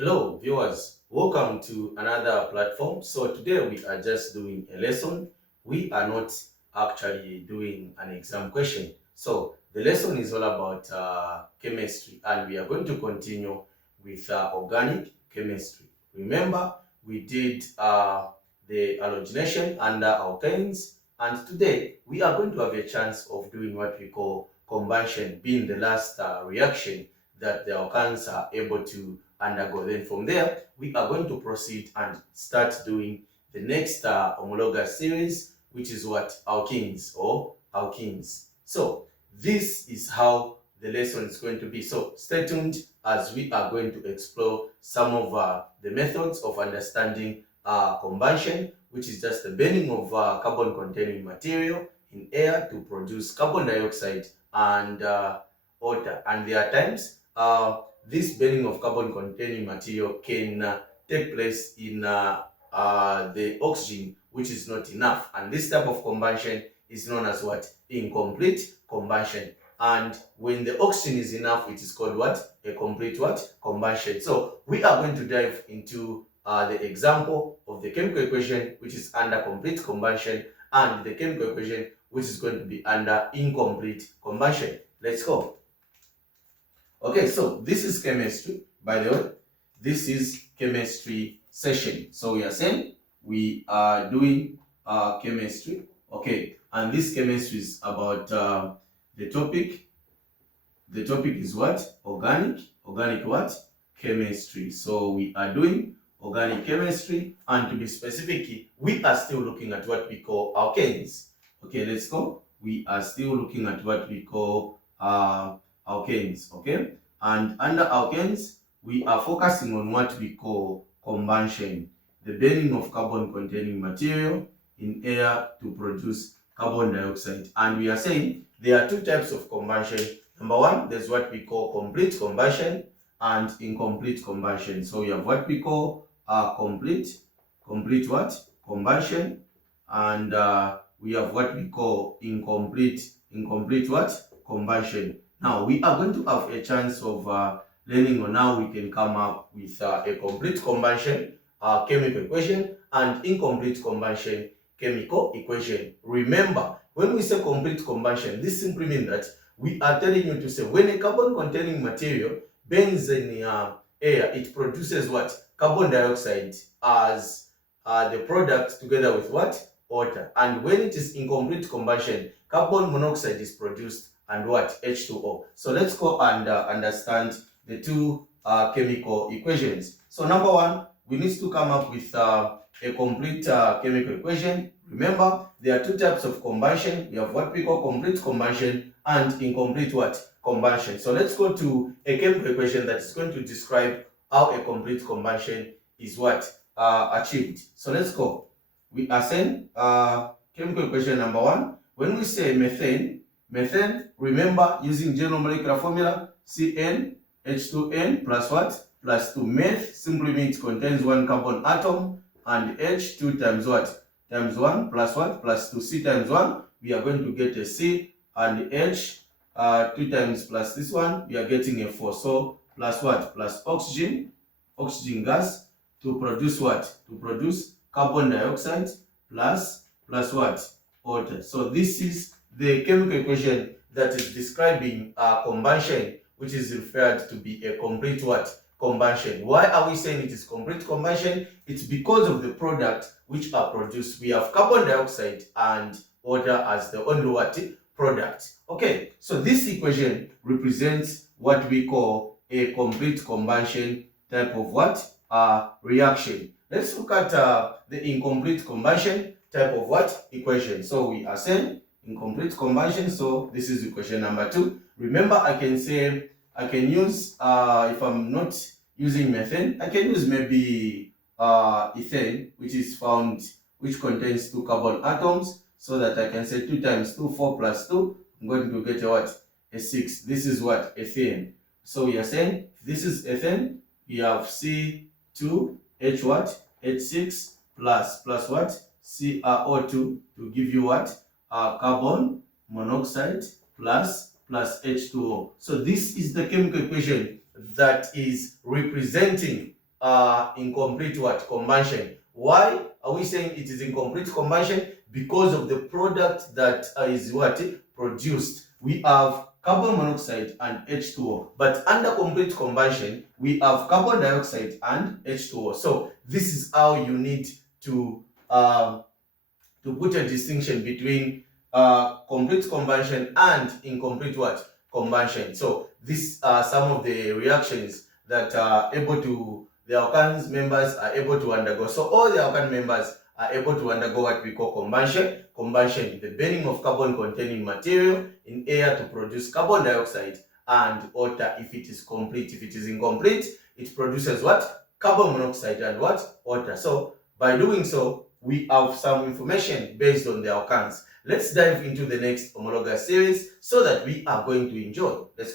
Hello viewers, welcome to another platform. So today we are just doing a lesson. We are not actually doing an exam question. So the lesson is all about chemistry, and we are going to continue with organic chemistry. Remember, we did the halogenation under alkanes, and today we are going to have a chance of doing what we call combustion, being the last reaction that the alkanes are able to undergo. Then from there, we are going to proceed and start doing the next homologous series, which is what? Alkenes or alkenes. So this is how the lesson is going to be. So stay tuned as we are going to explore some of the methods of understanding combustion, which is just the burning of carbon-containing material in air to produce carbon dioxide and water. And there are times this burning of carbon-containing material can take place in the oxygen, which is not enough. And this type of combustion is known as what? Incomplete combustion. And when the oxygen is enough, it is called what? A complete what? Combustion. So we are going to dive into the example of the chemical equation, which is under complete combustion, and the chemical equation, which is going to be under incomplete combustion. Let's go. Okay, so this is chemistry, by the way. This is chemistry session. So we are saying we are doing chemistry. Okay, and this chemistry is about the topic. The topic is what? Organic. Organic what? Chemistry. So we are doing organic chemistry, and to be specific, we are still looking at what we call alkanes. Okay, let's go. We are still looking at what we call alkanes. Okay, and under alkanes, we are focusing on what we call combustion, the burning of carbon-containing material in air to produce carbon dioxide. And we are saying there are two types of combustion. Number one, there's what we call complete combustion and incomplete combustion. So we have what we call complete what? Combustion, and we have what we call incomplete what? Combustion. Now we are going to have a chance of learning on how we can come up with a complete combustion chemical equation and incomplete combustion chemical equation. Remember, when we say complete combustion, this simply means that we are telling you to say when a carbon-containing material burns in air, it produces what? Carbon dioxide as the product together with what? Water. And when it is incomplete combustion, carbon monoxide is produced and what? H2O. So let's go and understand the two chemical equations. So number one, we need to come up with a complete chemical equation. Remember, there are two types of combustion. We have what we call complete combustion and incomplete what? Combustion. So let's go to a chemical equation that is going to describe how a complete combustion is what? Achieved. So let's go. We are saying chemical equation number one. When we say methane, remember, using general molecular formula, CnH2n plus what? Plus 2. Meth simply means it contains one carbon atom, and H 2 times what? Times 1 plus what? Plus 2. C times 1, we are going to get a C, and H 2 times plus this one, we are getting a 4. So plus what? Plus oxygen gas to produce what? To produce carbon dioxide plus what? Water. So this is the chemical equation that is describing combustion, which is referred to be a complete what? Combustion. Why are we saying it is complete combustion? It's because of the product which are produced. We have carbon dioxide and water as the only what? Product. Okay, so this equation represents what we call a complete combustion type of what? Reaction. Let's look at the incomplete combustion type of what? Equation. So we are saying incomplete combustion. So this is equation number 2. Remember, I can use, if I'm not using methane, I can use maybe ethane, which contains 2 carbon atoms, so that I can say 2 times 2, 4 plus 2, I'm going to get a what? A 6. This is what? Ethane. So we are saying this is ethane. We have C2, H what? H6 plus what? CrO2 to give you what? Carbon monoxide plus H2O. So this is the chemical equation that is representing incomplete what? Combustion. Why are we saying it is incomplete combustion? Because of the product that is what? Produced. We have carbon monoxide and H2O. But under complete combustion, we have carbon dioxide and H2O. So this is how you need to put a distinction between complete combustion and incomplete what? Combustion. So these are some of the reactions that the alkanes members are able to undergo. So all the alkane members are able to undergo what we call combustion. Combustion, the burning of carbon containing material in air to produce carbon dioxide and water if it is complete. If it is incomplete, it produces what? Carbon monoxide and what? Water. So by doing so, we have some information based on the alkanes. Let's dive into the next homologous series so that we are going to enjoy. Let's